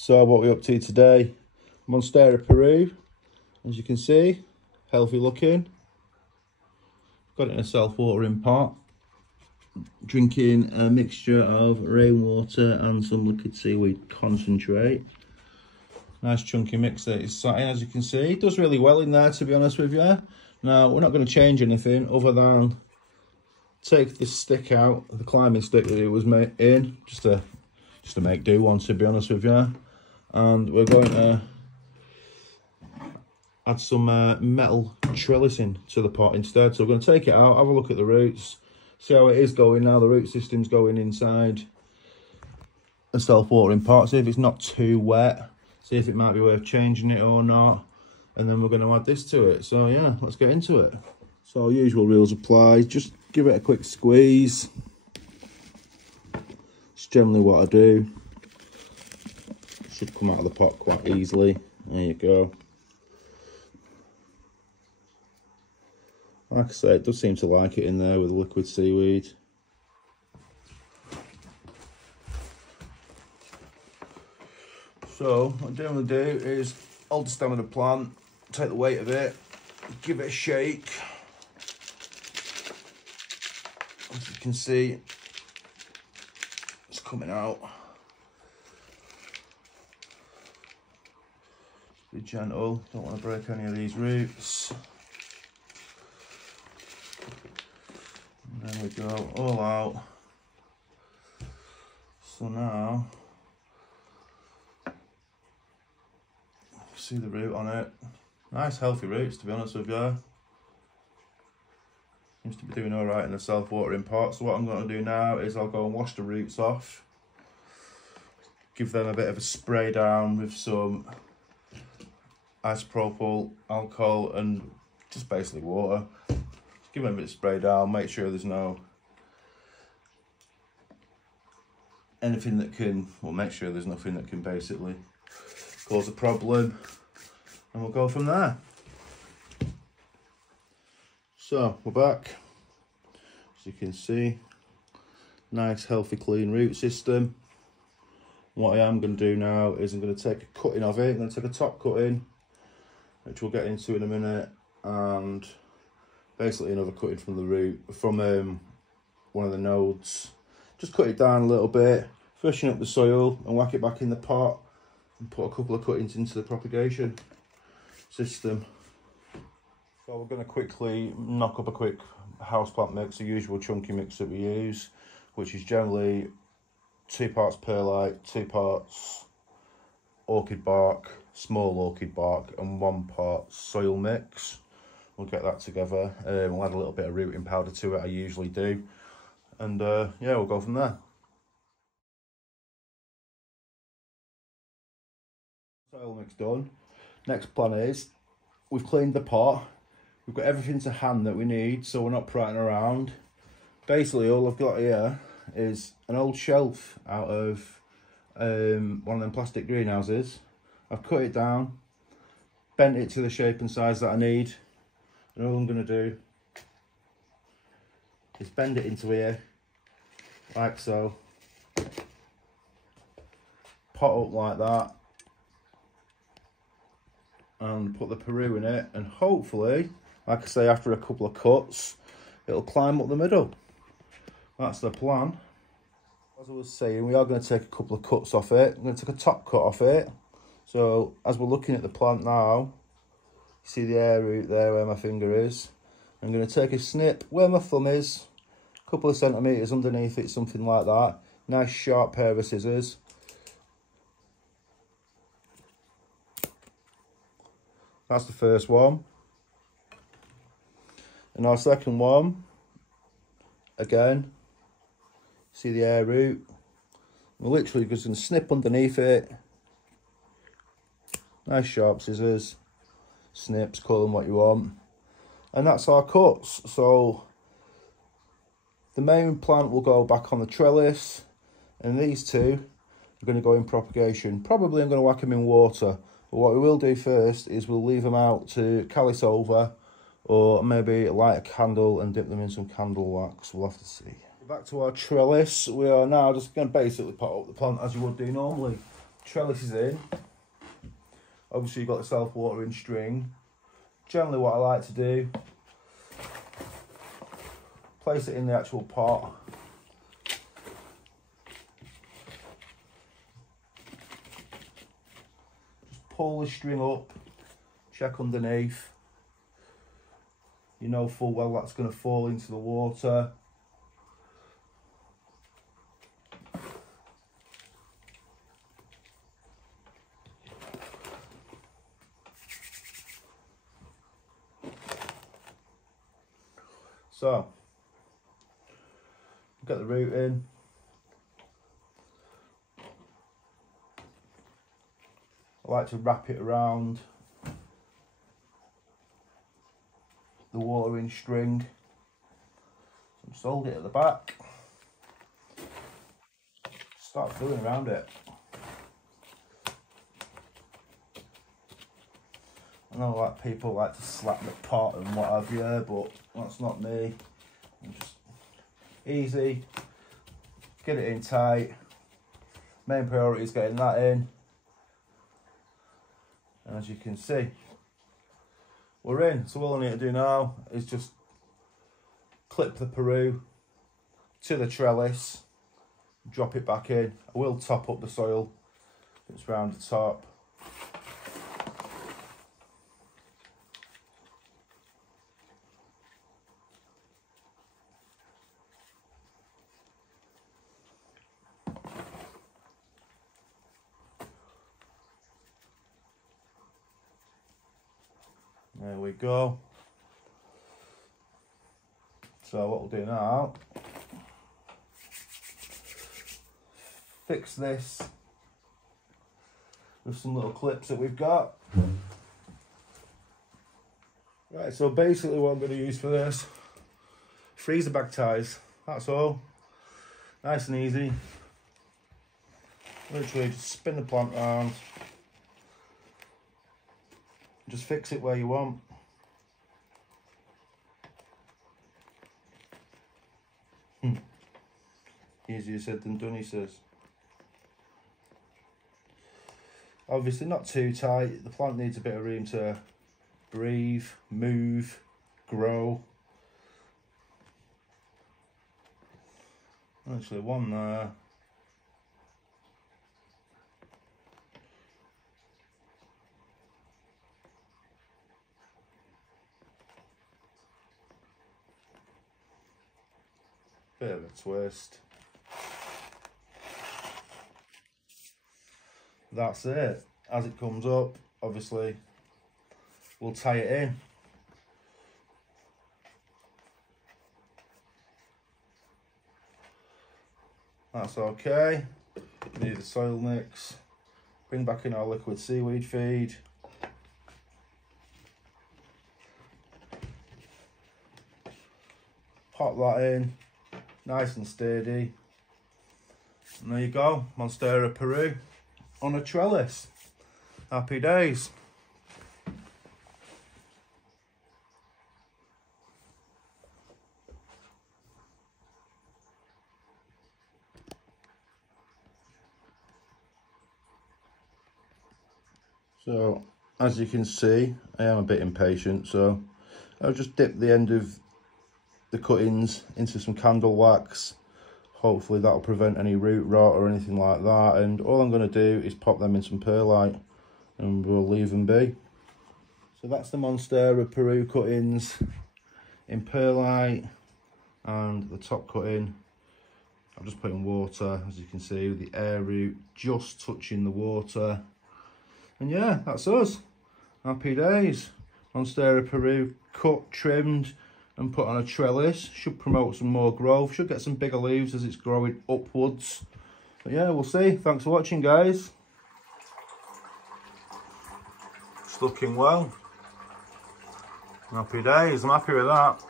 So what we're up to today, Monstera Peru, as you can see, healthy looking. Got it in a self-watering pot. Drinking a mixture of rainwater and some liquid seaweed concentrate. Nice chunky mix that it's sat in, as you can see. It does really well in there, to be honest with you. Now, we're not going to change anything other than take this stick out, the climbing stick that it was made in, just to make do one, to be honest with you. And we're going to add some metal trellising to the pot instead. So we're going to take it out, have a look at the roots, see how it is going now. The root system's going inside a self-watering pot, see if it's not too wet, see if it might be worth changing it or not. And then we're going to add this to it. So yeah, let's get into it. So usual rules apply, just give it a quick squeeze. It's generally what I do. Should come out of the pot quite easily. There you go. Like I say, it does seem to like it in there with the liquid seaweed. So what I'm going to do is hold the stem of the plant, take the weight of it, give it a shake. As you can see, it's coming out. Be gentle, don't want to break any of these roots. And there we go, all out. So now, see the root on it. Nice healthy roots, to be honest with you. Seems to be doing all right in the self-watering pot. So what I'm going to do now is I'll go and wash the roots off. Give them a bit of a spray down with some isopropyl alcohol and just basically water. Just give them a bit of spray down, make sure there's no anything that can, well, make sure there's nothing that can basically cause a problem, and we'll go from there. So we're back. As you can see, nice healthy clean root system. What I am going to do now is I'm going to take a cutting of it. I'm going to take a top cutting, which we'll get into in a minute, and basically another cutting from the root, from one of the nodes. Just cut it down a little bit, freshen up the soil and whack it back in the pot and put a couple of cuttings into the propagation system. So we're going to quickly knock up a quick houseplant mix, the usual chunky mix that we use, which is generally 2 parts perlite, 2 parts orchid bark, small orchid bark, and 1 part soil mix. We'll get that together. We'll add a little bit of rooting powder to it, I usually do. And yeah, we'll go from there. Soil mix done. Next plan is, we've cleaned the pot. We've got everything to hand that we need, so we're not prattling around. Basically, all I've got here is an old shelf out of one of them plastic greenhouses. I've cut it down, bent it to the shape and size that I need, and all I'm going to do is bend it into here, like so, pot up like that, and put the Peru in it, and hopefully, like I say, after a couple of cuts, it'll climb up the middle. That's the plan. As I was saying, we are going to take a couple of cuts off it. I'm going to take a top cut off it. So as we're looking at the plant now, you see the air root there where my finger is. I'm going to take a snip where my thumb is, a couple of centimetres underneath it, something like that. Nice sharp pair of scissors. That's the first one. And our second one, again, see the air root. We're literally just going to snip underneath it. Nice sharp scissors, snips, call them what you want. And that's our cuts. So the main plant will go back on the trellis, and these two are going to go in propagation. Probably I'm going to whack them in water. But what we will do first is we'll leave them out to callus over, or maybe light a candle and dip them in some candle wax. We'll have to see. Back to our trellis. We are now just going to basically pot up the plant as you would do normally. trellis is in. Obviously you've got the self-watering string. Generally what I like to do, place it in the actual pot. Just pull the string up, check underneath. You know full well that's going to fall into the water. So, get the root in. I like to wrap it around the watering string. Just hold it at the back. Start filling around it. I know like people like to slap the pot and what have you, but that's not me. I'm just easy, get it in tight. Main priority is getting that in. And as you can see, we're in. So all I need to do now is just clip the Peru to the trellis, drop it back in. I will top up the soil, it's round the top. There we go. So what we'll do now, fix this with some little clips that we've got. Right, so basically what I'm going to use for this, freezer bag ties, that's all. Nice and easy. Literally just spin the plant round. Just fix it where you want. Easier said than done, he says. Obviously not too tight. The plant needs a bit of room to breathe, move, grow. Actually one there. Bit of a twist. That's it. As it comes up, obviously, we'll tie it in. That's okay. Need the soil mix. Bring back in our liquid seaweed feed. Pop that in. Nice and sturdy. And there you go, Monstera Peru on a trellis. Happy days. So, as you can see, I am a bit impatient, so I'll just dip the end of the cuttings into some candle wax. Hopefully that'll prevent any root rot or anything like that, and all I'm going to do is pop them in some perlite and we'll leave them be. So that's the Monstera Peru cuttings in perlite, and the top cutting I've just put in water, as you can see, with the air root just touching the water. And yeah, that's us. Happy days. Monstera Peru cut, trimmed and put on a trellis. Should promote some more growth. Should get some bigger leaves as it's growing upwards. But yeah, we'll see. Thanks for watching, guys. It's looking well. Happy days. I'm happy with that.